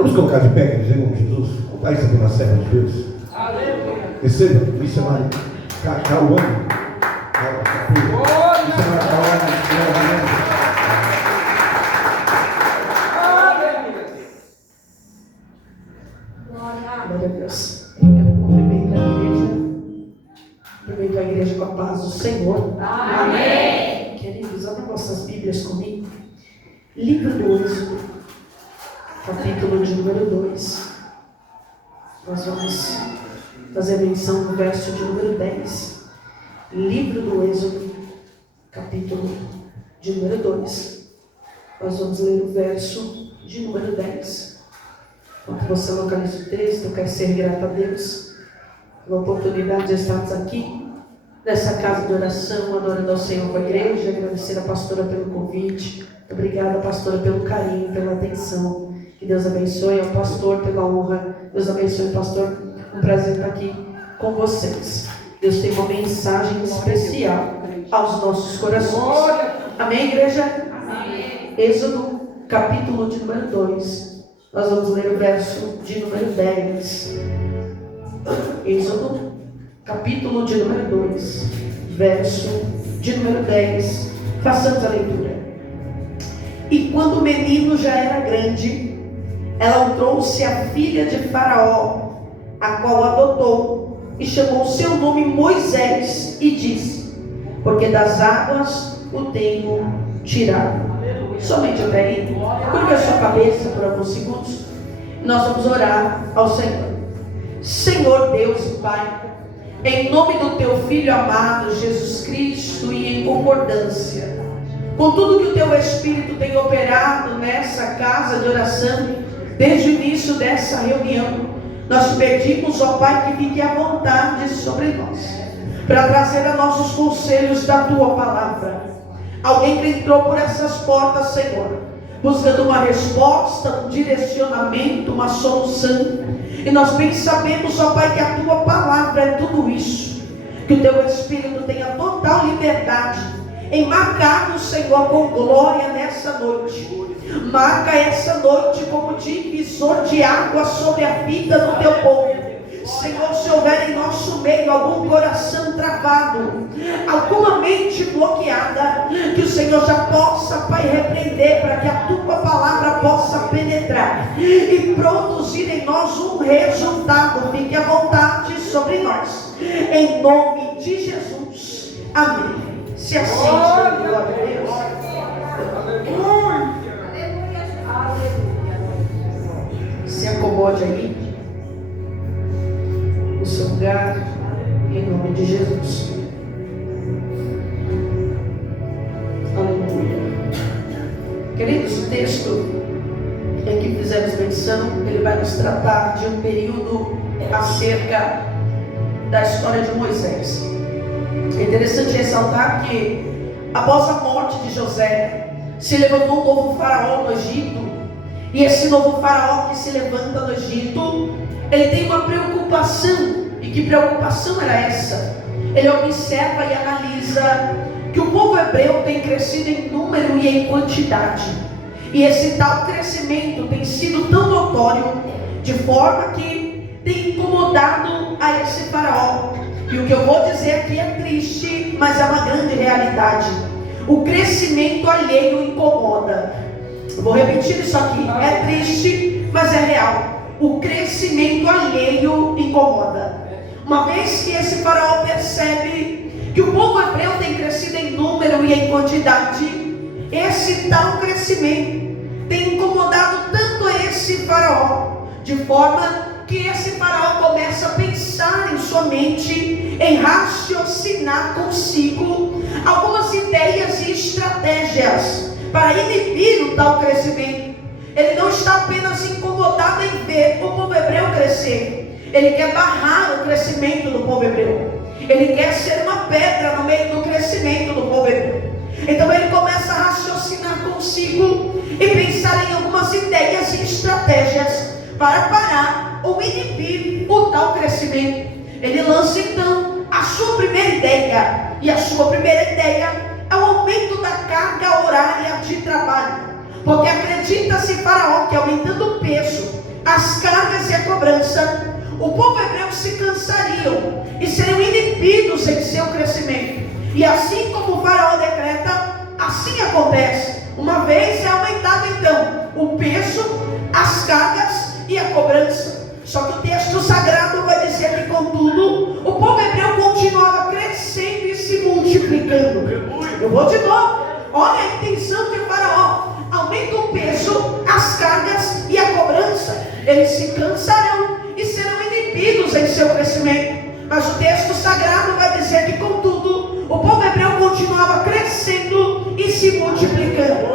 Vamos colocar de pé, queridos, em nome de Jesus. Contar isso pela serva de Deus. Receba, missionário Cauane. Missionário Cauane. Glória a Deus. Eu cumprimento a igreja com a paz do Senhor. Amém. Queridos, abram vossas Bíblias comigo. Livro do Êxodo, capítulo de número 2. Nós vamos fazer menção no verso de número 10. Livro do Êxodo, capítulo de número 2. Nós vamos ler o verso de número 10. Enquanto você localiza o texto, eu quero ser grato a Deus pela oportunidade de estarmos aqui nessa casa de oração, adorando ao Senhor com a igreja. Agradecer a pastora pelo convite. Obrigada, pastora, pelo carinho, pela atenção. Que Deus abençoe ao pastor pela honra. Deus abençoe, pastor. Um prazer estar aqui com vocês. Deus tem uma mensagem especial aos nossos corações. Amém, igreja? Amém. Êxodo, capítulo de número 2. Nós vamos ler o verso de número 10. Êxodo, capítulo de número 2, verso de número 10. Façamos a leitura. E quando o menino já era grande, ela trouxe a filha de Faraó, a qual adotou, e chamou seu nome Moisés, e disse: porque das águas o tenho tirado. Somente até aí. Curva a sua cabeça por alguns segundos. Nós vamos orar ao Senhor. Senhor Deus e Pai, em nome do Teu Filho amado Jesus Cristo, e em concordância com tudo que o Teu Espírito tem operado nessa casa de oração, desde o início dessa reunião, nós te pedimos, ó Pai, que fique à vontade sobre nós, para trazer a nossos conselhos da Tua palavra. Alguém que entrou por essas portas, Senhor, buscando uma resposta, um direcionamento, uma solução. E nós bem sabemos, ó Pai, que a Tua palavra é tudo isso. Que o Teu Espírito tenha total liberdade em marcar o Senhor com glória nessa noite. Marca essa noite como divisor de água sobre a vida do Teu povo. Senhor, se houver em nosso meio algum coração travado, alguma mente bloqueada, que o Senhor já possa, Pai, repreender, para que a Tua palavra possa penetrar e produzir em nós um resultado. Fique à vontade sobre nós, em nome de Jesus, amém. Se assim, Senhor, glória a Deus. Se acomode aí no seu lugar, em nome de Jesus. Aleluia. Queridos, o texto em que fizemos menção, ele vai nos tratar de um período acerca da história de Moisés. É interessante ressaltar que após a morte de José, se levantou um novo faraó no Egito. E esse novo faraó que se levanta no Egito, ele tem uma preocupação. E que preocupação era essa? Ele observa e analisa que o povo hebreu tem crescido em número e em quantidade. E esse tal crescimento tem sido tão notório, de forma que tem incomodado a esse faraó. E o que eu vou dizer aqui é triste, mas é uma grande realidade. O crescimento alheio incomoda. Eu vou repetir isso aqui. É triste, mas é real. O crescimento alheio incomoda. Uma vez que esse faraó percebe que o povo hebreu tem crescido em número e em quantidade, esse tal crescimento tem incomodado tanto esse faraó, de forma que esse faraó começa a pensar em sua mente, em raciocinar consigo algumas ideias e estratégias para inibir o tal crescimento. Ele não está apenas incomodado em ver o povo hebreu crescer, ele quer barrar o crescimento do povo hebreu. Ele quer ser uma pedra no meio do crescimento do povo hebreu. Então ele começa a raciocinar consigo e pensar em algumas ideias e estratégias para parar ou inibir o tal crescimento. Ele lança então a sua primeira ideia. E a sua primeira ideia é o aumento da carga horária de trabalho. Porque acredita-se Faraó que aumentando o peso o povo hebreu se cansariam e seriam inibidos em seu crescimento. E assim como o faraó decreta, assim acontece. Uma vez é aumentado então o peso, as cargas e a cobrança. Só que o texto sagrado vai dizer que, contudo, o povo hebreu continuava crescendo e se multiplicando. Eu vou de novo. Olha a intenção de Faraó: aumenta o peso, as cargas e a cobrança. Eles se cansarão e serão inibidos em seu crescimento. Mas o texto sagrado vai dizer que, contudo, o povo hebreu continuava crescendo e se multiplicando.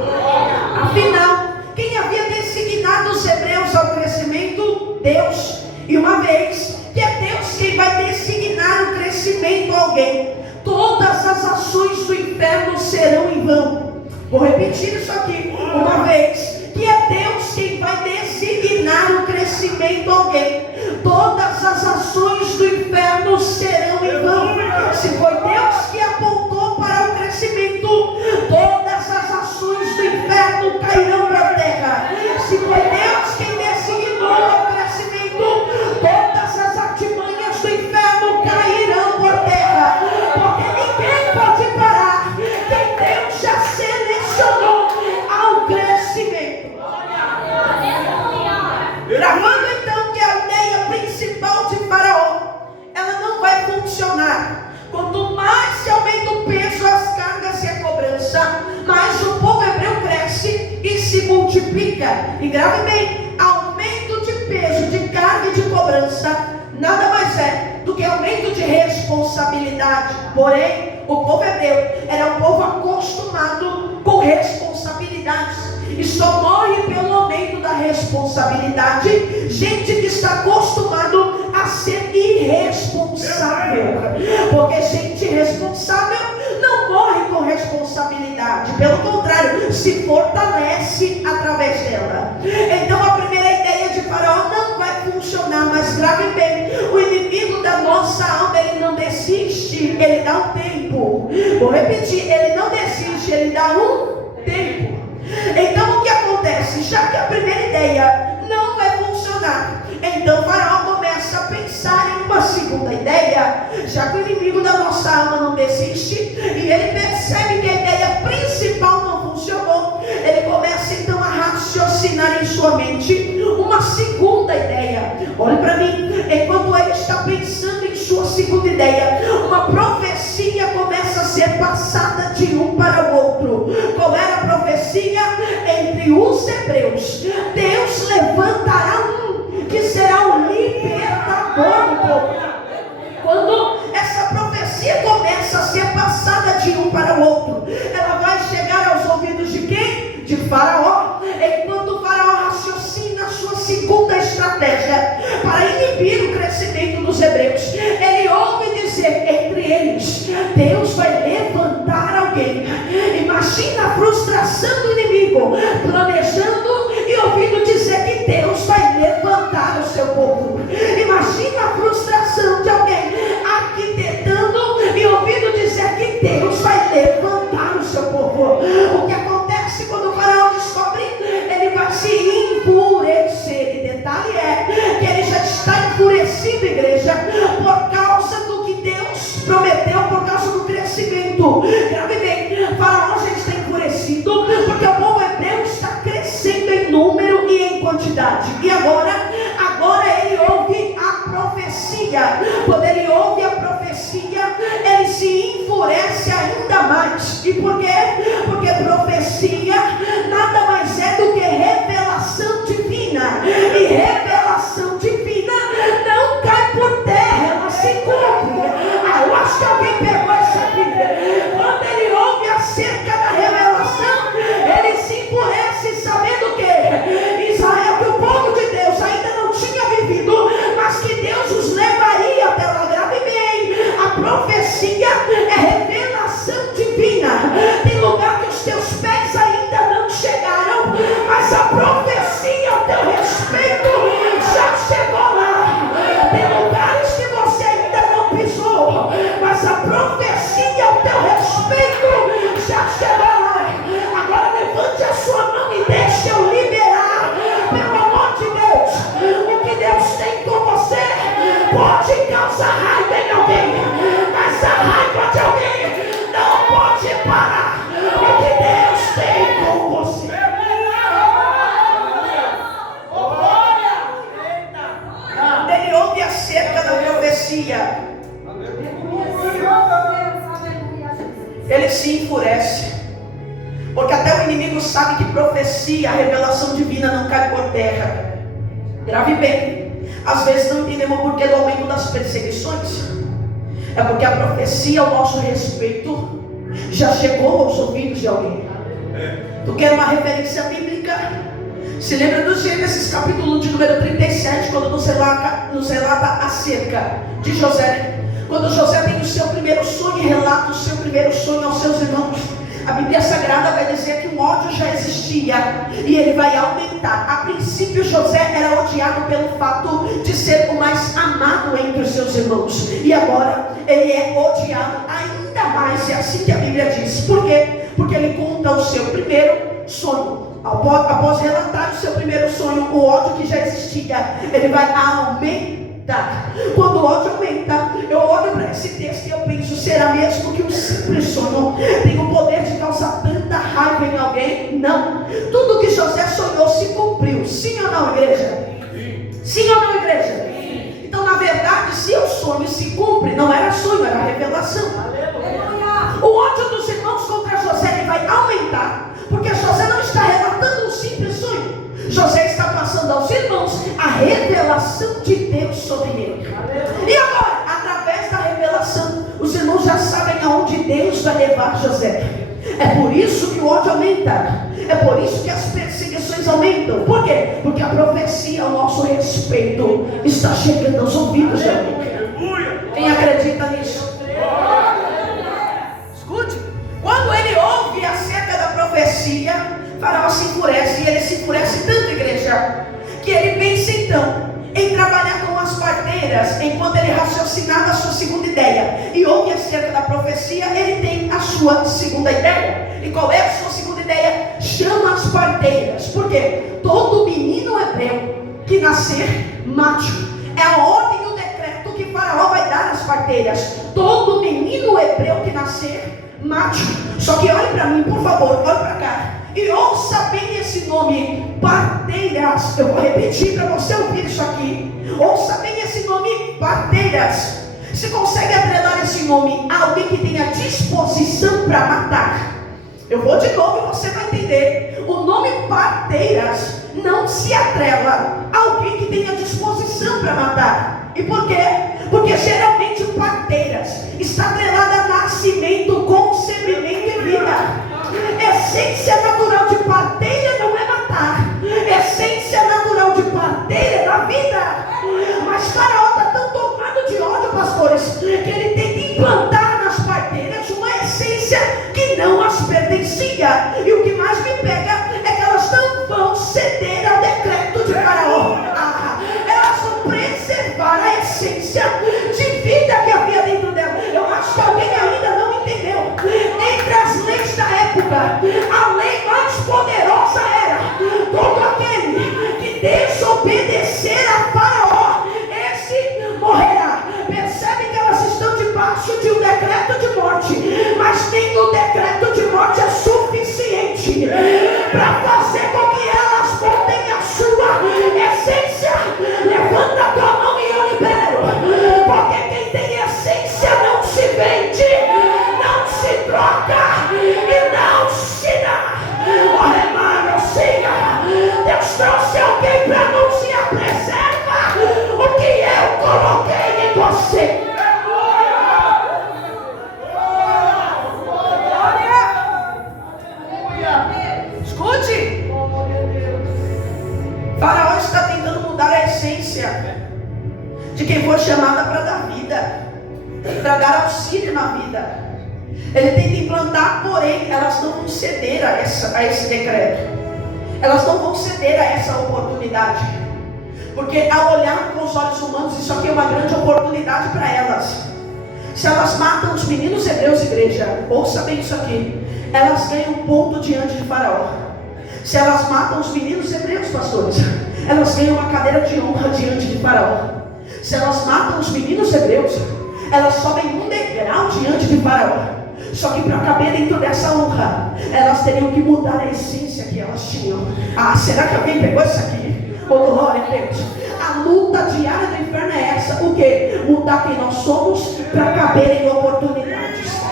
Afinal, quem havia designado os hebreus ao crescimento? Deus. E uma vez que é Deus quem vai designar o crescimento a alguém, todas as ações do inferno serão em vão. Vou repetir isso aqui. Uma vez que é Deus quem vai designar o crescimento a alguém, todas as ações do inferno serão em vão. Se foi Deus que apontou para o crescimento, todas as ações do inferno cairão por terra. Se foi Deus quem designou o crescimento, todas as artimanhas do inferno cairão por terra. Porque ninguém pode parar quem Deus já selecionou ao crescimento. Gravando então que a ideia principal de Faraó, ela não vai funcionar. Quanto mais se aumenta o peso, as cargas e a cobrança, mais o povo hebreu cresce e se multiplica. E grave bem: aumento de peso, de carga e de cobrança nada mais é do que aumento de responsabilidade. Porém, o povo hebreu era um povo acostumado com responsabilidades, e só morre pelo aumento da responsabilidade gente que está acostumado a ser irresponsável. Porque gente responsável não morre com responsabilidade, pelo contrário, se fortalece através dela. Então a primeira ideia de Faraó não vai funcionar. Mas grave bem: o inimigo da nossa alma, ele não desiste, ele dá um tempo. Vou repetir: ele não desiste, ele dá um tempo. Então o que acontece? Já que a primeira ideia não vai funcionar, então Faraó começa a pensar em uma segunda ideia. Já que o inimigo da nossa alma não desiste e ele percebe que a ideia principal não funcionou, ele começa então a raciocinar em sua mente uma segunda ideia. Olhe para mim. Enquanto ele está pensando em sua segunda ideia, uma profecia começa a ser passada de um para o outro. Qual era a profecia? Entre os hebreus, Deus levantará um que será o libertador do povo. Quando essa profecia começa a ser passada de um para o outro, ela vai chegar aos ouvidos de quem? De Faraó. Enquanto Faraó raciocina a sua segunda estratégia para inibir o crescimento dos hebreus, ele ouve dizer entre eles: Deus vai levantar alguém. Imagina a frustração do inimigo, planejando e ouvindo dizer que Deus vai levantar o seu povo. Imagina a frustração de alguém arquitetando e ouvindo dizer que Deus vai levantar o seu povo. O que acontece quando o Faraó descobre? Ele vai se enfurecer. E detalhe é que ele já está enfurecido, igreja, por causa do que Deus prometeu, por causa do crescimento. Grave bem: Faraó já está enfurecido porque o povo hebreu está crescendo em número e em quantidade. E agora ele ouve a profecia. Quando ele ouve a profecia, ele se enfurece ainda mais. E por quê? Porque profecia nada mais é do que revelação divina. E revelação divina não cai por terra, ela se cumpre. Eu acho que alguém pegou essa Bíblia. Quando ele ouve acerca da revelação, ele se enfurece, sabendo que Israel, que o povo de Deus ainda não tinha vivido, mas que Deus os levaria até lá. Grave bem: a profecia é revelação divina. Tem lugar que os teus pés ainda não chegaram, mas a profecia pode causar raiva em alguém, mas a raiva de alguém não pode parar o que Deus tem com você. Ele ouve acerca da profecia, ele se enfurece, porque até o inimigo sabe que profecia, a revelação divina não cai por terra. Grave bem, às vezes não entendemos o porquê do aumento das perseguições. É porque a profecia ao nosso respeito já chegou aos ouvidos de alguém. Tu quer uma referência bíblica? Se lembra do Gênesis capítulo de número 37, quando nos relata acerca de José. Quando José tem o seu primeiro sonho e relata o seu primeiro sonho aos seus irmãos, a Bíblia Sagrada vai dizer que o ódio já existia e ele vai aumentar. A princípio José era odiado pelo fato de ser o mais amado entre os seus irmãos, e agora ele é odiado ainda mais. É assim que a Bíblia diz. Por quê? Porque ele conta o seu primeiro sonho. Após relatar o seu primeiro sonho, o ódio que já existia, ele vai aumentar. Quando o ódio aumenta, eu olho para esse texto e eu penso: será mesmo que um simples sonho tem o poder de causar tanta raiva em alguém? Não. Tudo que José sonhou se cumpriu. Sim ou não, igreja? Sim ou não, igreja? Então, na verdade, se o sonho se cumpre, não era sonho, era revelação. O ódio dos irmãos contra José ele vai aumentar, porque José não está relatando um simples sonho. José está passando aos irmãos a revelação de Deus sobre ele. E agora, através da revelação, os irmãos já sabem aonde Deus vai levar José. É por isso que o ódio aumenta. É por isso que as perseguições aumentam. Por quê? Porque a profecia ao nosso respeito está chegando aos ouvidos de alguém. Quem acredita nisso? Escute. Quando ele ouve acerca da profecia, Faraó se enfurece. E ele se enfurece tanto, igreja, que ele pensa então em trabalhar com as parteiras, enquanto ele raciocinava a sua segunda ideia. E ouve acerca da profecia, ele tem a sua segunda ideia. E qual é a sua segunda ideia? Chama as parteiras. Por quê? Todo menino hebreu que nascer, mate. É a ordem e o decreto que Faraó vai dar às parteiras. Todo menino hebreu que nascer, mate. Só que olhe para mim, por favor, olhe para cá e ouça bem esse nome, parteiras. Eu vou repetir para você ouvir isso aqui. Ouça bem esse nome, parteiras. Você consegue atrelar esse nome a alguém que tenha disposição para matar? Eu vou de novo e você vai entender. O nome parteiras não se atrela a alguém que tenha disposição para matar. E por quê? Porque geralmente parteiras está atrelada a nascimento, concebimento e vida. Essência natural de parteira não é matar. Essência natural de parteira é dar vida. Mas Faraó está tão tomado de ódio, pastores, que ele tenta implantar nas parteiras uma essência que não as pertencia. E o que mais me pega é que elas não vão ceder ao decreto de Faraó. Elas vão preservar a essência de vida que havia dentro dela. Eu acho que alguém ainda não entendeu. Entre as leis da época, a lei mais poderosa era: todo aquele que desobedecer a Faraó, esse morrerá. Percebe que elas estão debaixo de um decreto de morte, mas nem o decreto de morte é suficiente para fazer com que elas voltem a sua essência. Levanta a tua mão e eu libero, porque quem tem essência não se vende, não se troca e não se dá. Deus trouxe alguém para anunciar: preserva o que eu coloquei em você. Escute. Faraó está tentando mudar a essência de quem foi chamada para dar vida, para dar auxílio na vida. Ele tenta implantar, porém elas não vão ceder a esse decreto. Elas não vão ceder a essa oportunidade, porque ao olhar com os olhos humanos, isso aqui é uma grande oportunidade para elas. Se elas matam os meninos hebreus, igreja, ouça bem isso aqui, elas ganham um ponto diante de Faraó. Se elas matam os meninos hebreus, pastores, elas ganham uma cadeira de honra diante de Faraó. Se elas matam os meninos hebreus, elas sobem um degrau diante de Faraó. Só que para caber dentro dessa honra, elas teriam que mudar a essência que elas tinham. Ah, será que alguém pegou isso aqui? Oh, glória a Deus. A luta diária do inferno é essa. O quê? Mudar quem nós somos para caber em oportunidades.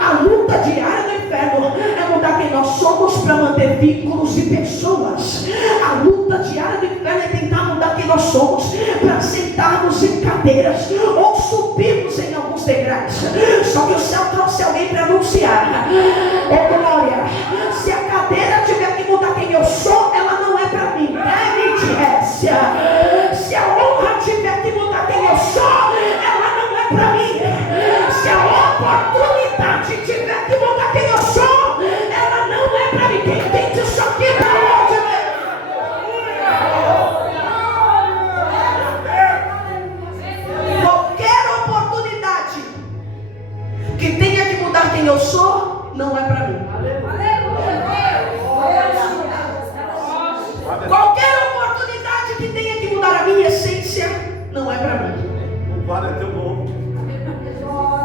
A luta diária do inferno é mudar quem nós somos para manter vínculos e pessoas. A luta diária do inferno é tentar mudar quem nós somos para sentarmos em cadeiras ou subirmos em alguns degraus. Só que o céu trouxe alguém para anunciar. Oh glória, se a cadeira tiver que mudar quem eu sou, ela não é para mim. Se a honra tiver que mudar quem eu sou, ela não é para mim. Se a oportunidade tiver que mudar quem eu sou, ela não é para mim. Quem entende isso aqui para onde? Qualquer oportunidade que tenha que mudar quem eu sou, não é para mim. Qualquer oportunidade que tenha que mudar a minha essência, não é para mim.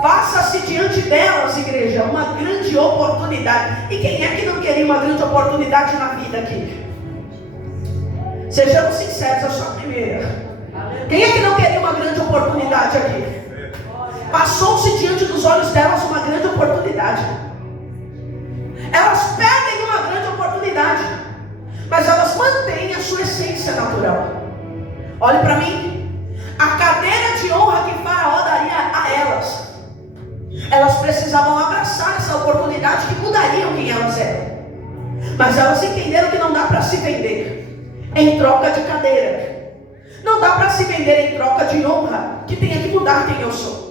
Passa-se diante delas, igreja, uma grande oportunidade. E quem é que não queria uma grande oportunidade na vida aqui? Sejamos sinceros, eu sou a primeira. Quem é que não queria uma grande oportunidade aqui? Passou-se diante dos olhos delas uma grande oportunidade. Elas perdem uma grande oportunidade, mas elas mantêm a sua essência natural. Olhe para mim. A cadeira de honra que Faraó daria a elas, elas precisavam abraçar essa oportunidade que mudariam quem elas eram. Mas elas entenderam que não dá para se vender em troca de cadeira. Não dá para se vender em troca de honra que tenha que mudar quem eu sou.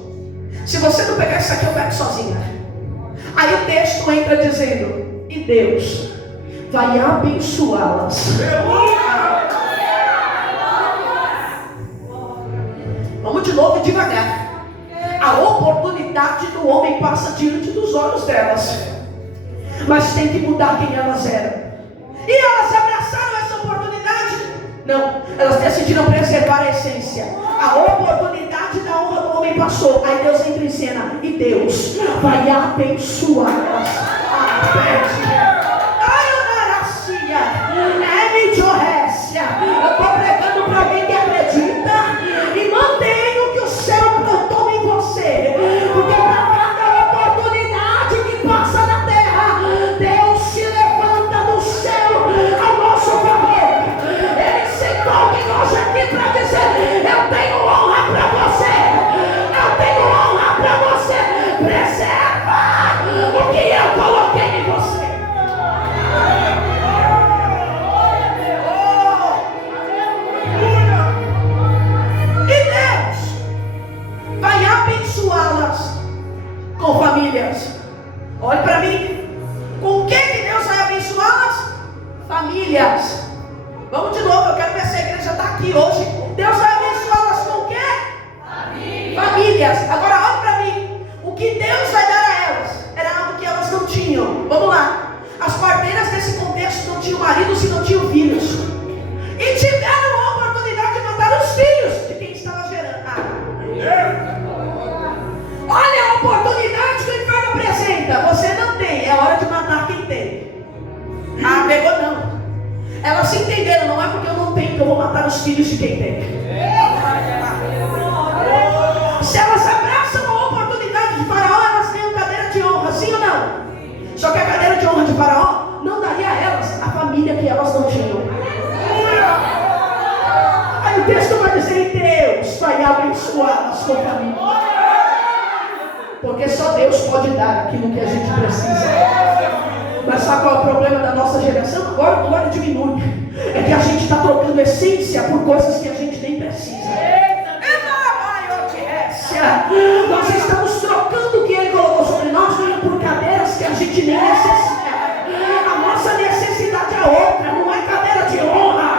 Se você não pegar isso aqui, eu pego sozinha. Aí o texto entra dizendo: e Deus vai abençoá-las. Vamos de novo devagar. A oportunidade do homem passa diante dos olhos delas, mas tem que mudar quem elas eram. E elas abraçaram essa oportunidade? Não, elas decidiram preservar a essência. A oportunidade da honra do homem passou. Aí Deus entra em cena e Deus vai abençoá-las. Eu estou pregando para alguém que acredita e mantém o que o céu plantou em você. Porque para cada oportunidade que passa na terra, Deus se levanta do céu ao nosso favor. Ele sentou em nós aqui para dizer: eu tenho honra para você. Eu tenho honra para você. Preserva o que eu coloquei em você. Vai abençoá-las com famílias. Olhe para mim. Com o que Deus vai abençoá-las? Famílias. Vamos de novo, eu quero ver se a igreja está aqui hoje. Deus vai abençoá-las com o quê? Famílias. Agora olhe para mim. O que Deus vai dar a elas era algo que elas não tinham. Vamos lá. As parteiras desse contexto não tinham maridos e não tinham filhos. E tiveram a oportunidade de matar os filhos de quem estava gerando. Olha a oportunidade que o inferno apresenta. Você não tem, é hora de matar quem tem. Ah, pegou não. Elas entenderam, não é porque eu não tenho que eu vou matar os filhos de quem tem. Se elas abraçam a oportunidade de Faraó, elas têm cadeira de honra, sim ou não? Só que a cadeira de honra de Faraó não daria a elas a família que elas não tinham. Aí o texto vai dizer: Deus vai abençoá-las com família. Porque só Deus pode dar aquilo que a gente precisa. Mas sabe qual é o problema da nossa geração? Agora diminui. É que a gente está trocando essência por coisas que a gente nem precisa. Nós estamos trocando o que Ele colocou sobre nós por cadeiras que a gente nem necessita. A nossa necessidade é outra. Não é cadeira de honra,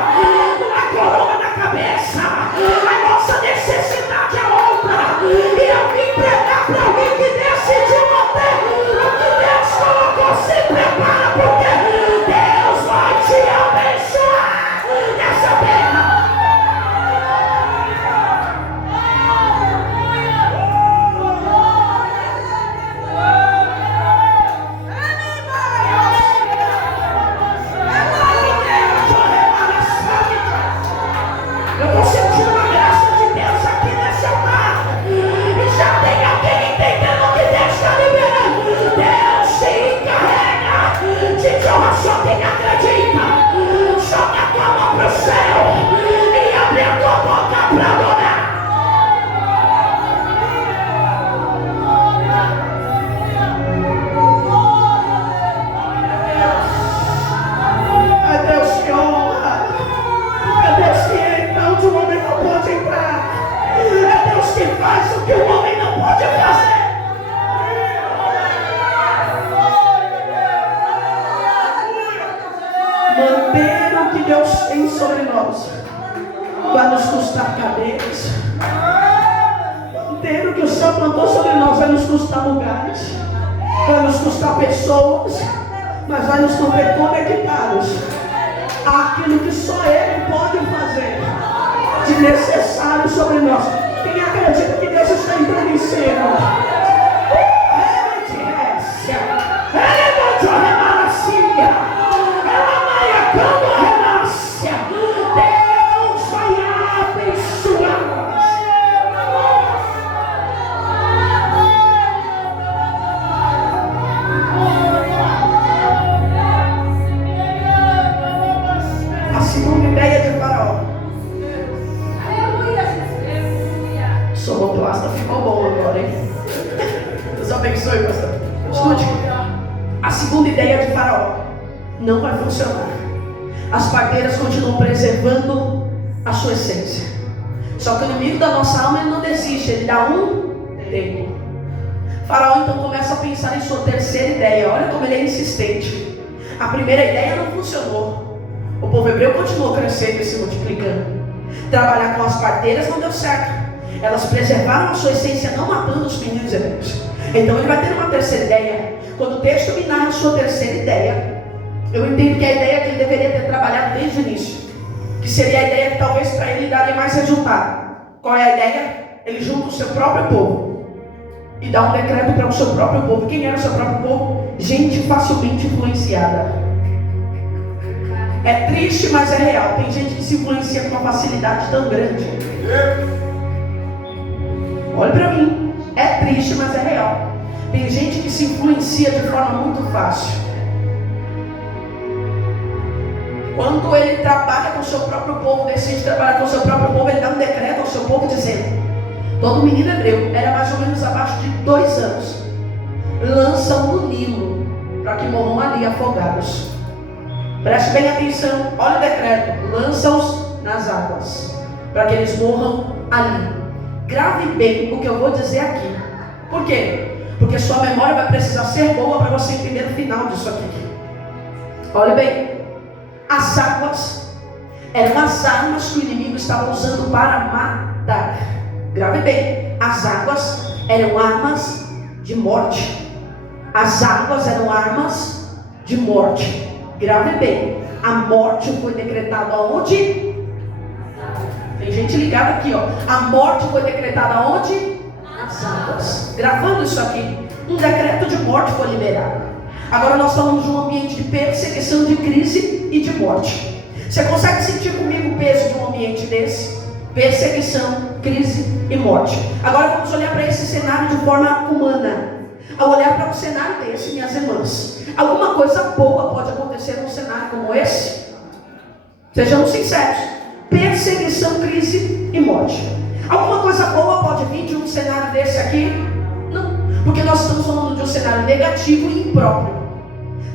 não é coroa na cabeça. A nossa necessidade é outra. E eu vim pregar para alguém que decidiu manter o que Deus colocou. Se prepara, porque Deus vai te abençoar nessa terra. veio sobre nós. Vai nos custar cadeias. O inteiro que o Senhor plantou sobre nós vai nos custar lugares, vai nos custar pessoas, mas vai nos manter conectados àquilo que só Ele pode fazer de necessário sobre nós. Quem acredita que Deus está entrando em cena? Deus vai abençoar. A segunda ideia de Faraó. Sonoplasta ficou bom agora, hein? Deus abençoe, pastor. Escute. A segunda ideia de Faraó não vai funcionar. As parteiras continuam preservando a sua essência. Só que o inimigo da nossa alma, ele não desiste, ele dá um tempo. Faraó então começa a pensar em sua terceira ideia. Olha como ele é insistente. A primeira ideia não funcionou. O povo hebreu continuou crescendo e se multiplicando. Trabalhar com as parteiras não deu certo. Elas preservaram a sua essência, não matando os meninos hebreus. Então ele vai ter uma terceira ideia. Quando o texto me narra a sua terceira ideia, eu entendo que a ideia que ele deveria ter trabalhado desde o início, que seria a ideia que talvez para ele daria mais resultado. Qual é a ideia? Ele junta o seu próprio povo e dá um decreto para o seu próprio povo. Quem era o seu próprio povo? Gente facilmente influenciada. É triste, mas é real. Tem gente que se influencia com uma facilidade tão grande. Olha para mim. É triste, mas é real. Tem gente que se influencia de forma muito fácil. Quando ele trabalha com o seu próprio povo, decide trabalhar com o seu próprio povo, ele dá um decreto ao seu povo dizendo: todo menino hebreu, era mais ou menos abaixo de 2 anos, lançam no Nilo, para que morram ali afogados. Preste bem atenção, olha o decreto: lança-os nas águas, para que eles morram ali. Grave bem o que eu vou dizer aqui. Por quê? Porque sua memória vai precisar ser boa para você entender o final disso aqui. Olha bem. As águas eram as armas que o inimigo estava usando para matar. Grave bem, as águas eram armas de morte. As águas eram armas de morte. Grave bem, a morte foi decretada aonde? Tem gente ligada aqui, ó. A morte foi decretada aonde? Nas águas. Gravando isso aqui, um decreto de morte foi liberado. Agora nós falamos de um ambiente de perseguição, de crise e de morte. Você consegue sentir comigo o peso de um ambiente desse? Perseguição, crise e morte. Agora vamos olhar para esse cenário de forma humana. Ao olhar para um cenário desse, minhas irmãs, alguma coisa boa pode acontecer num cenário como esse? Sejamos sinceros. Perseguição, crise e morte. Alguma coisa boa pode vir de um cenário desse aqui? Não. Porque nós estamos falando de um cenário negativo e impróprio.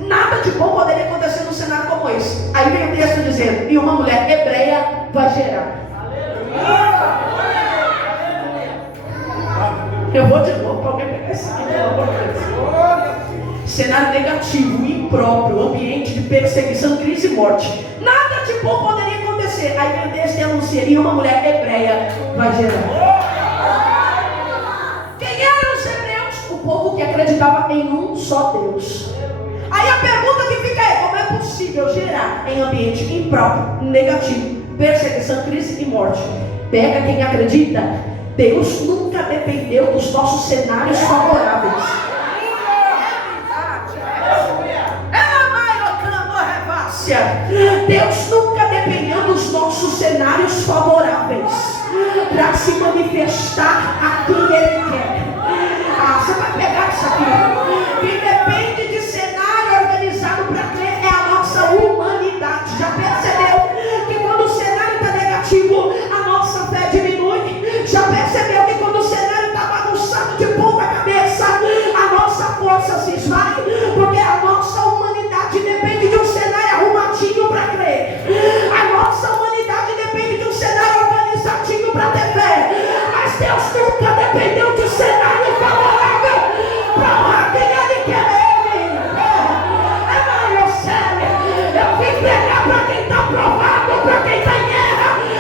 Nada de bom poderia acontecer num cenário como esse. Aí vem o texto dizendo: e uma mulher hebreia vai gerar. Eu vou de novo para alguém pegar isso aqui, pelo amor de Deus. Cenário negativo, impróprio, ambiente de perseguição, crise e morte. Nada de bom poderia acontecer. Aí vem o texto e anuncia: e uma mulher hebreia vai gerar. Quem eram os hebreus? O povo que acreditava em um só Deus. Aí a pergunta que fica é: como é possível gerar em ambiente impróprio, negativo, perseguição, crise e morte? Pega quem acredita. Deus nunca dependeu dos nossos cenários favoráveis. Deus nunca dependeu dos nossos cenários favoráveis para se manifestar a quem Ele quer. Você vai pegar isso aqui. Quem depende de cenário organizado para crer é a nossa humanidade. Já percebeu que quando o cenário está negativo, a nossa fé diminui? Já percebeu que quando o cenário está bagunçado de ponta cabeça, a nossa força se esvai? Porque a nossa humanidade depende de um cenário arrumadinho para crer. A nossa humanidade depende de um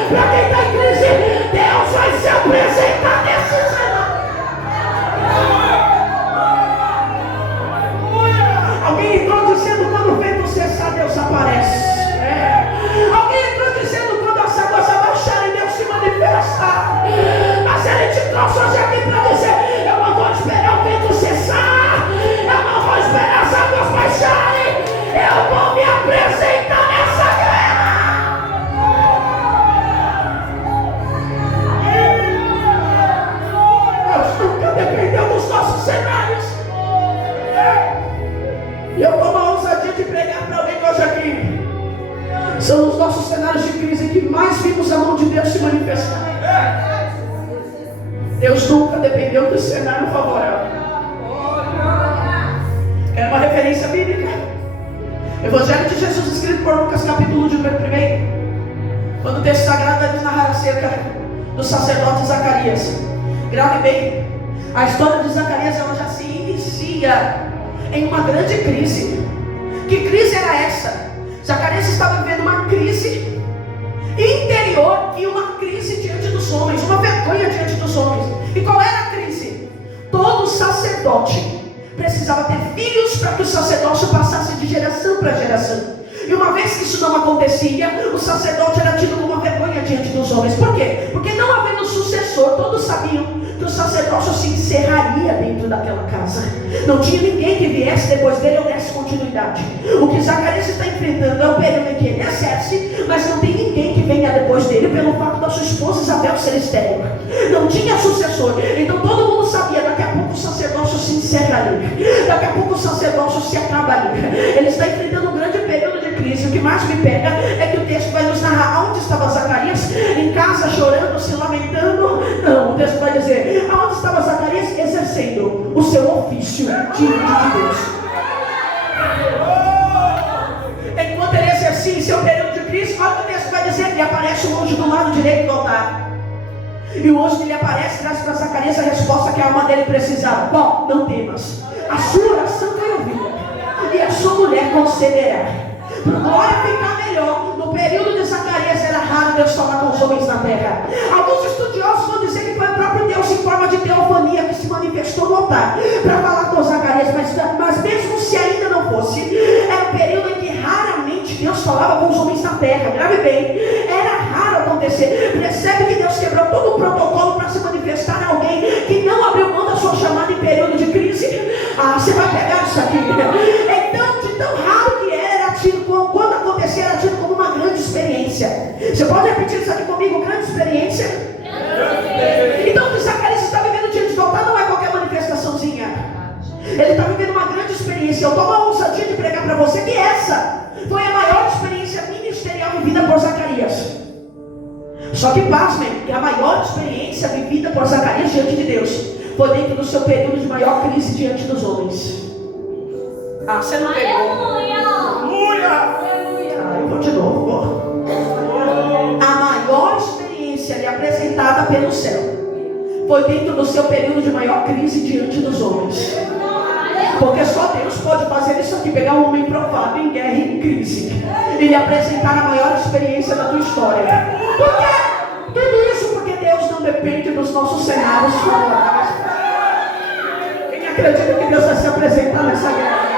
Para quem está em crise, Deus vai se apresentar nesse cenário. Alguém entrou dizendo quando o vento cessar, Deus aparece. Alguém entrou dizendo quando as águas abaixarem, Deus se manifesta. Mas Ele te trouxe hoje aqui para dizer: eu não vou esperar o vento cessar, eu não vou esperar as águas baixarem, eu vou me apresentar nessa guerra. Deus nunca dependeu dos nossos cenários. E eu tomo a ousadia de pregar para alguém hoje aqui. São os nossos cenários de crise que mais vimos a mão de Deus se manifestar. Deus nunca dependeu do cenário favorável. É uma referência bíblica. Evangelho de Jesus, escrito por Lucas, capítulo de número 1. Quando o texto sagrado vai nos narrar acerca do sacerdote Zacarias. Grave bem, a história de Zacarias ela já se inicia em uma grande crise. Que crise era essa? Zacarias estava vivendo uma crise interior e uma crise diante dos homens, uma vergonha diante dos homens. E qual era a crise? Todo sacerdote precisava ter filhos para que o sacerdócio passasse de geração para geração. E uma vez que isso não acontecia, o sacerdote era tido como uma vergonha diante dos homens. Por quê? Porque não havendo sucessor, todos sabiam que o sacerdócio se encerraria dentro daquela casa. Não tinha ninguém que viesse depois dele ou desse continuidade. O que Zacarias está enfrentando é o período em que ele exerce, mas não tem ninguém que venha depois dele pelo fato da sua esposa Isabel ser estéril. Não tinha sucessor. Então todo mundo sabia, daqui a pouco o sacerdócio se encerra ali. Daqui a pouco o sacerdócio se acaba ali. Ele está enfrentando um grande período de crise. O que mais me pega é que o texto vai nos narrar onde estava Zacarias, em casa chorando, se lamentando. Não, o texto vai dizer, aonde estava Zacarias? Exercendo o seu ofício diante de Deus. Enquanto ele exercia em seu período de crise, olha o que o texto vai dizer, ele aparece um anjo do lado direito do altar. E o anjo que lhe aparece traz para Zacarias a resposta que a alma dele precisava. Bom, não temas, a sua oração foi ouvida e a sua mulher concederá. Para a glória ficar melhor, no período de Zacarias era raro Deus falar com os homens na terra. Alguns estudiosos vão dizer que foi o próprio Deus em forma de teofania que se manifestou no altar para falar com Zacarias, mas mesmo se ainda não fosse, era um período em que raramente Deus falava com os homens na terra. Grave bem, era raro acontecer. Percebe que Deus quebrou todo o protocolo para se manifestar a alguém que não abriu mão da sua chamada em período de crise. Você vai pegar isso aqui. Então, de tão raro que era tido, quando acontecia, era tido como uma grande experiência. Você pode repetir isso aqui comigo? Grande experiência? Então o que Zacarias está vivendo diante do altar não é qualquer manifestaçãozinha. Ele está vivendo uma grande experiência. Eu tomo a ousadia de pregar para você que essa foi a maior experiência ministerial vivida por Zacarias. Só que pasmem, que a maior experiência vivida por Zacarias diante de Deus foi dentro do seu período de maior crise diante dos homens. Você não pegou? Eu vou de novo. A maior experiência lhe apresentada pelo céu foi dentro do seu período de maior crise diante dos homens. Porque só Deus pode fazer isso aqui, pegar um homem provado em guerra e em crise e lhe apresentar a maior experiência da tua história. Por quê? Tudo isso porque Deus não depende dos nossos cenários favoráveis. Quem acredita que Deus vai se apresentar nessa guerra?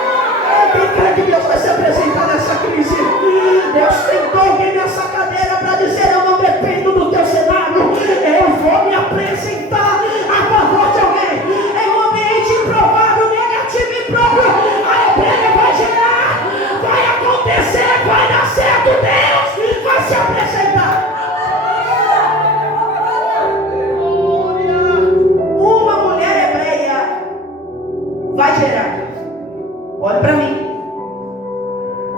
Quem crê que Deus vai se apresentar nessa crise? Deus tentou alguém nessa cadeira para dizer, eu não dependo do teu cenário, eu vou me apresentar a favor de alguém. Em um ambiente improvável, negativo e impróprio, a entrega vai gerar, vai acontecer, vai dar certo. Deus vai se apresentar. Uma mulher hebreia vai gerar. Olha para mim.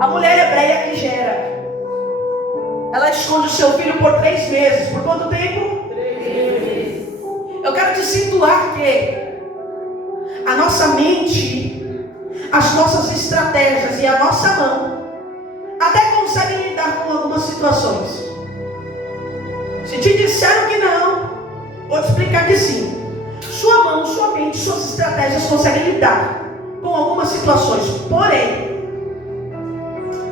A mulher hebreia que gera, ela esconde o seu filho por 3 meses. Por quanto tempo? 3 meses. Eu quero te situar que a nossa mente, as nossas estratégias e a nossa mão até conseguem lidar com algumas situações. Se te disseram que não, vou te explicar que sim. Sua mão, sua mente, suas estratégias conseguem lidar com algumas situações. Porém,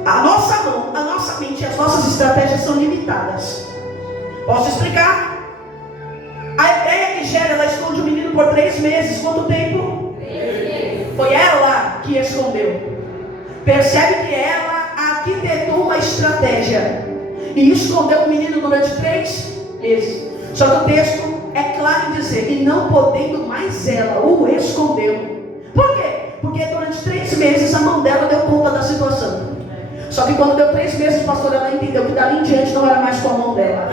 a nossa mão, a nossa mente e as nossas estratégias são limitadas. Posso explicar? A hebreia que gera, ela esconde o menino por 3 meses. Quanto tempo? 3 meses. Foi ela que escondeu. Percebe que ela arquitetou uma estratégia e escondeu o menino durante 3 meses. Só que o texto é claro em dizer, e não podendo mais ela, o escondeu. Por quê? Porque durante 3 meses a mão dela deu conta da situação. Só que quando deu 3 meses, pastor, ela entendeu que dali em diante não era mais com a mão dela.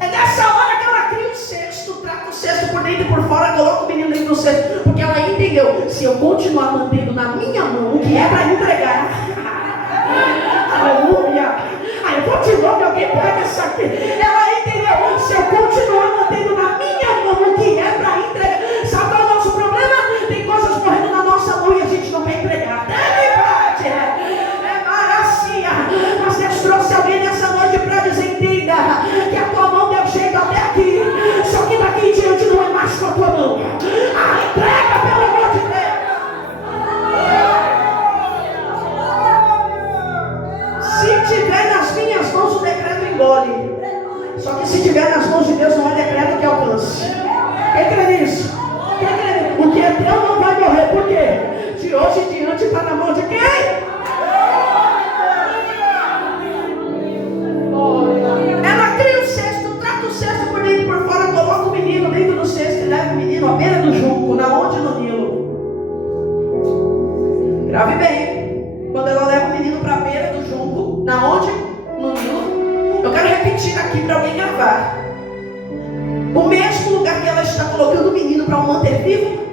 É nessa hora que ela cria o cesto, trata o cesto por dentro e por fora, coloca o menino dentro do cesto. Porque ela entendeu, se eu continuar mantendo na minha mão o que é para entregar, aleluia, aí eu continuo que alguém pega isso aqui. Ela entendeu, se eu continuar mantendo na minha mão o que é para entregar, sabe qual é o nosso problema? Tem coisas correndo na nossa mão e a gente não quer entregar. É maracia. Mas Deus trouxe alguém nessa noite para dizer, entenda que a tua mão deu jeito até aqui, só que daqui em diante não é mais com a tua mão. Entrega, pelo amor de Deus. Se tiver nas minhas mãos, o decreto engole. Só que se tiver nas mãos de Deus, não é decreto que alcance. Quem crê nisso? Quem crê nisso? O que é teu não vai morrer. Por quê? De hoje em diante está na mão de quem? Ela cria o cesto, trata o cesto por dentro e por fora, coloca o menino dentro do cesto e leva o menino à beira do junco, na onde? No Nilo. Grave bem. Quando ela leva o menino para a beira do junco, na onde? No Nilo. Eu quero repetir aqui para alguém gravar. O mesmo lugar que ela está colocando o menino para o manter vivo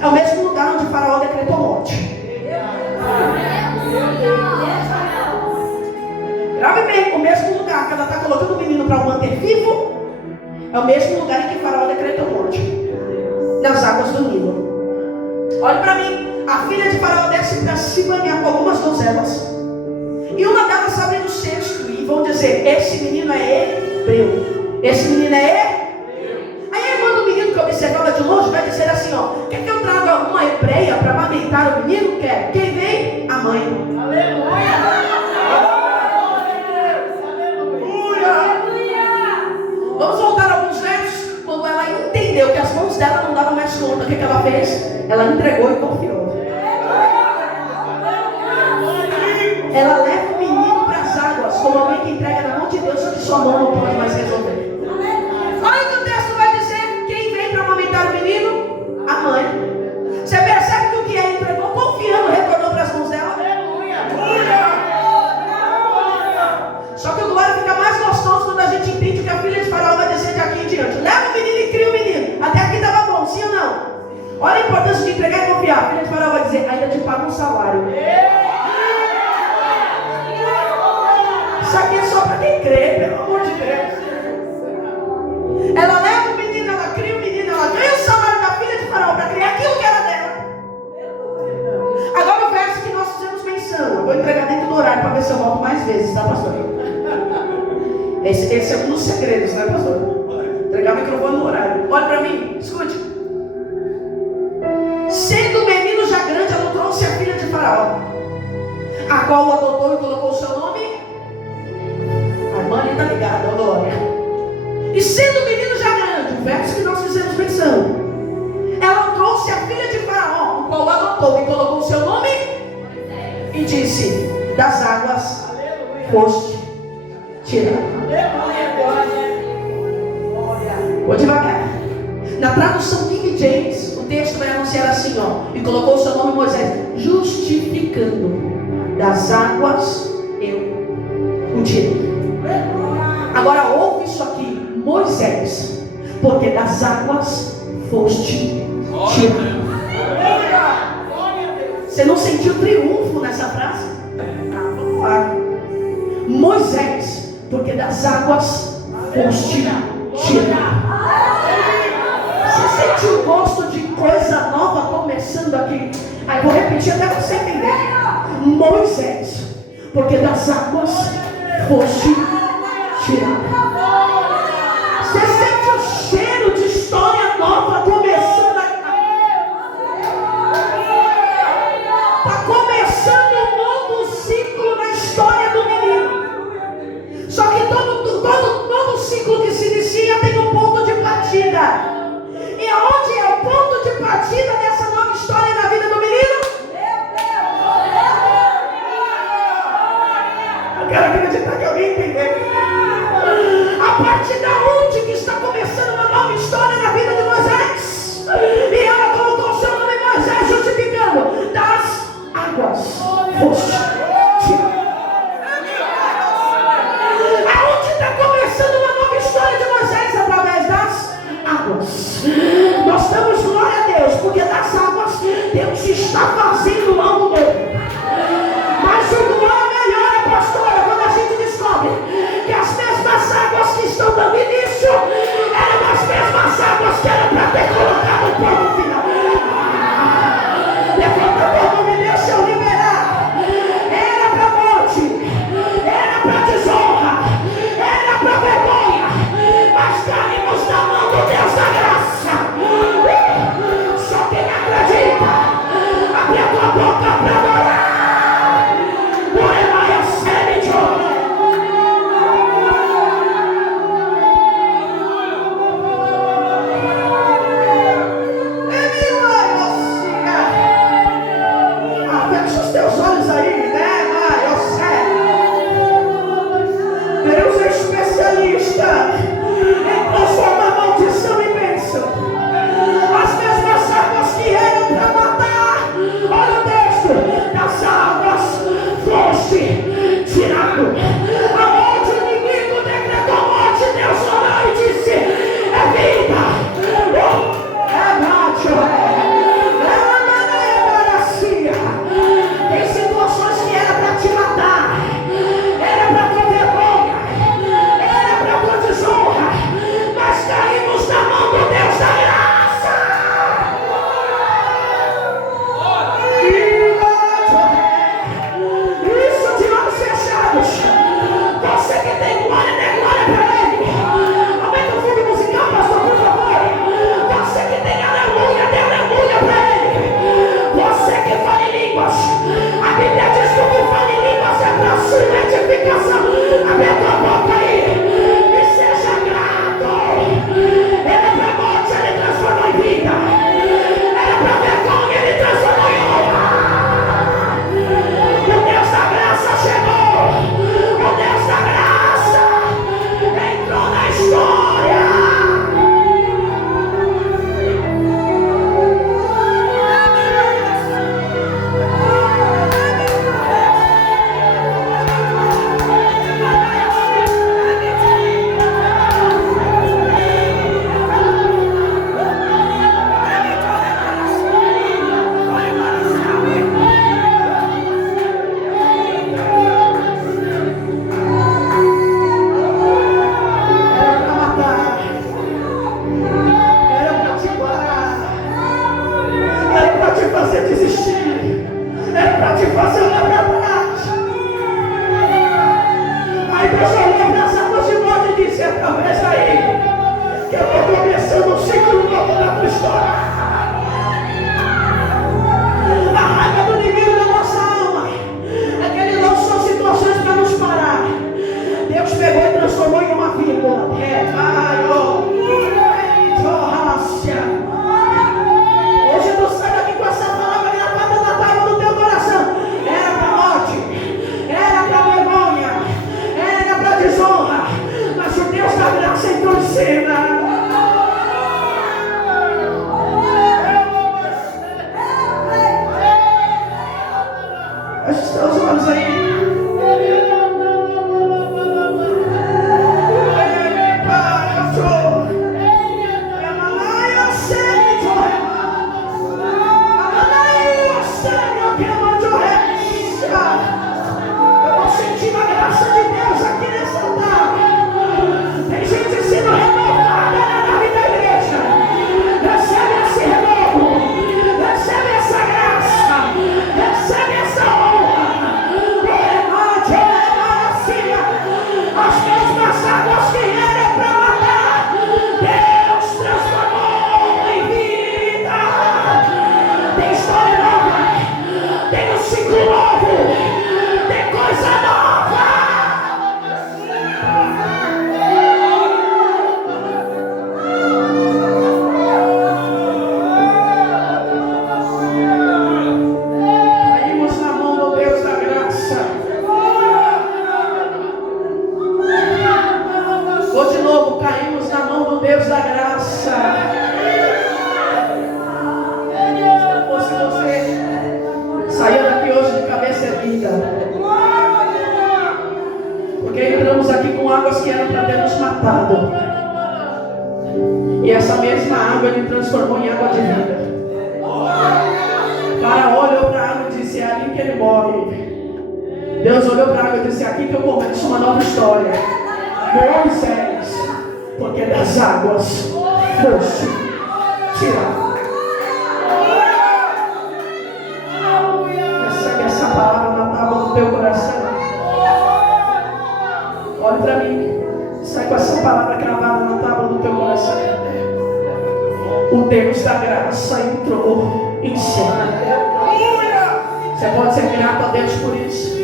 é o mesmo lugar onde o faraó decretou morte. Grave bem, o mesmo lugar que ela está colocando o menino para o manter vivo é o mesmo lugar em que o faraó decretou morte, nas águas do Nilo. Olhe para mim, a filha de faraó desce para se banhar com algumas donzelas, e uma delas abre o cesto e vão dizer, esse menino é hebreu, esse menino é hebreu. Aí a irmã do menino que observava de longe vai dizer assim, ó, quer que eu traga uma hebreia para amamentar o menino? Quer? Quem vem? A mãe. Vamos voltar alguns versos. Quando ela entendeu que as mãos dela não davam mais conta, o que ela fez? Ela entregou e confiou. Ela leva o menino para as águas, como alguém que entrega na mão de Deus, só que sua mão não pode mais resolver. Olha o que o texto vai dizer. Quem vem para amamentar o menino? A mãe. Você percebe que o que ela entregou, confiando, retornou para as mãos dela? Só que o glória fica mais gostoso quando a gente entende o que a filha de faraó vai dizer de aqui em diante. Leva o menino e cria o menino. Até aqui estava bom, sim ou não? Olha a importância de entregar e confiar. A filha de faraó vai dizer, ainda te paga um salário. Isso aqui é só para quem crê, pelo amor de Deus. Ela leva o menino, ela cria o menino, ela ganha o salário da filha de faraó para criar aquilo que era dela. Agora o verso que nós fizemos menção. Eu vou entregar dentro do horário para ver se eu volto mais vezes, tá, pastor? Esse é um dos segredos, né, pastor? Entregar o microfone no horário. Olha para mim, escute. Sendo o menino já grande, ela trouxe a filha de faraó, a qual o adotou e colocou o seu nome. A mãe está ligada, glória. E sendo o menino já grande, o verso que nós fizemos menção, ela trouxe a filha de faraó, o qual o adotou e colocou o seu nome, e disse, das águas foste tirado. Vou devagar. Na tradução King James, o texto vai anunciar assim, ó, e colocou o seu nome Moisés, justificando, das águas eu o tirei. Agora ouve isso aqui, Moisés, porque das águas foste tirado. Você não sentiu triunfo nessa frase? Vamos lá. Moisés, porque das águas foste tirado. Você sentiu o gosto de coisa nova começando aqui? Aí vou repetir até você entender. Moisés, porque das águas foste tirado. Você sente o cheiro de história nova começando aqui? Está começando um novo ciclo na história do menino. Quero acreditar que alguém entendeu. A partir da onde que está começando uma nova história na vida de Moisés. E ela colocou o seu nome Moisés, justificando das águas. Aonde está começando uma nova história de Moisés? Através das águas. Nós damos glória a Deus, porque das águas Deus está fazendo algo novo. Mas o glória melhor, pastora, quando a gente descobre que as mesmas águas que estão dando início eram as mesmas águas que eram para ter colocado o povo final. Levanta a mão, me deixa eu liberar. Era para morte, era para desonra, era para vergonha, mas caímos na mão do Deus da graça. Só quem acredita, abre a tua boca para adorar. Fecha os teus olhos aí, né, Maio? Deus é especialista em transformar maldição em bênção. As mesmas águas que eram para matar, olha o texto, das águas foste tirado. Aonde o inimigo decretou morte, Deus orou e disse: é vida. É macho, tem situações que era para te matar, era para tua vergonha, era para tua desonra, mas caímos na mão do Deus da graça. Isso, de olhos fechados. Você que tem glória, dê glória para Ele. Aumenta o fundo musical, pastor, por favor. Você que tem aleluia, dê aleluia para Ele. Você que fala em línguas, a Bíblia diz que o que fala em línguas é para sua edificação. Abre a tua boca aí e seja grato. Era para morte, Ele transformou em vida. Era para vergonha, Ele transformou em honra. O Deus da graça chegou. O Deus da graça entrou na história. águas que eram para ter nos matado. E essa mesma água ele transformou em água de vida. O cara olhou para a água e disse: é ali que ele morre. Deus olhou para a água e disse: aqui que eu começo uma nova história. Moisés, porque das águas foste tirado. Recebe essa palavra na tábua do teu coração. Olha para mim. Sai com essa palavra cravada na tábua do teu coração. O Deus da graça entrou em cena. Você pode ser grato a Deus por isso.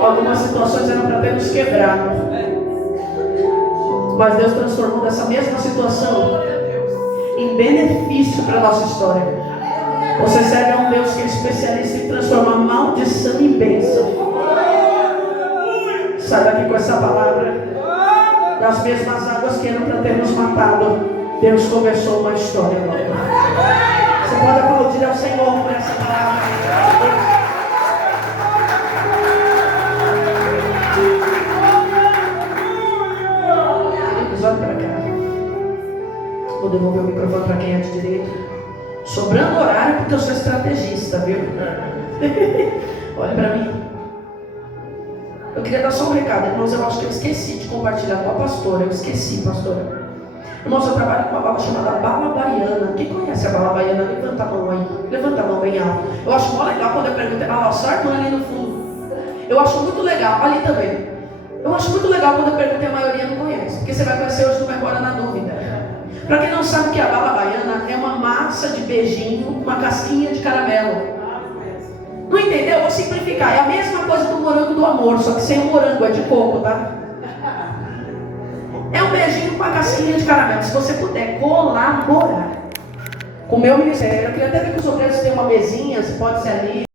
Algumas situações eram para ter nos quebrado, mas Deus transformou dessa mesma situação em benefício para a nossa história. Você serve a um Deus que é especialista em transformar maldição em bênção. Sai daqui com essa palavra. Das mesmas águas que eram para ter nos matado, Deus começou uma história nova. Você pode aplaudir ao Senhor por essa palavra. Olha para cá. Vou devolver o microfone para quem é de direita. Sobrando horário porque eu sou estrategista, viu? Olha para mim. Eu queria dar só um recado, irmãos. Eu acho que eu esqueci de compartilhar com a pastora. Eu esqueci, pastora. Irmãos, eu trabalho com uma bala chamada bala baiana. Quem conhece a bala baiana? Levanta a mão aí. Levanta a mão bem alto. Eu acho mó legal quando eu pergunto. Ah, o Sarto ali no fundo. Eu acho muito legal. Ali também. Eu acho muito legal quando eu pergunto e a maioria não conhece. Porque você vai conhecer hoje, não vai embora na dúvida. Para quem não sabe o que é a bala baiana, é uma massa de beijinho, uma casquinha de caramelo. Não entendeu? Vou simplificar. É a mesma coisa do morango do amor, só que sem o morango, é de coco, tá? É um beijinho com uma casquinha de caramelo. Se você puder colaborar com o meu ministério, eu queria até ver que os obreiros têm uma mesinha, você pode ser ali.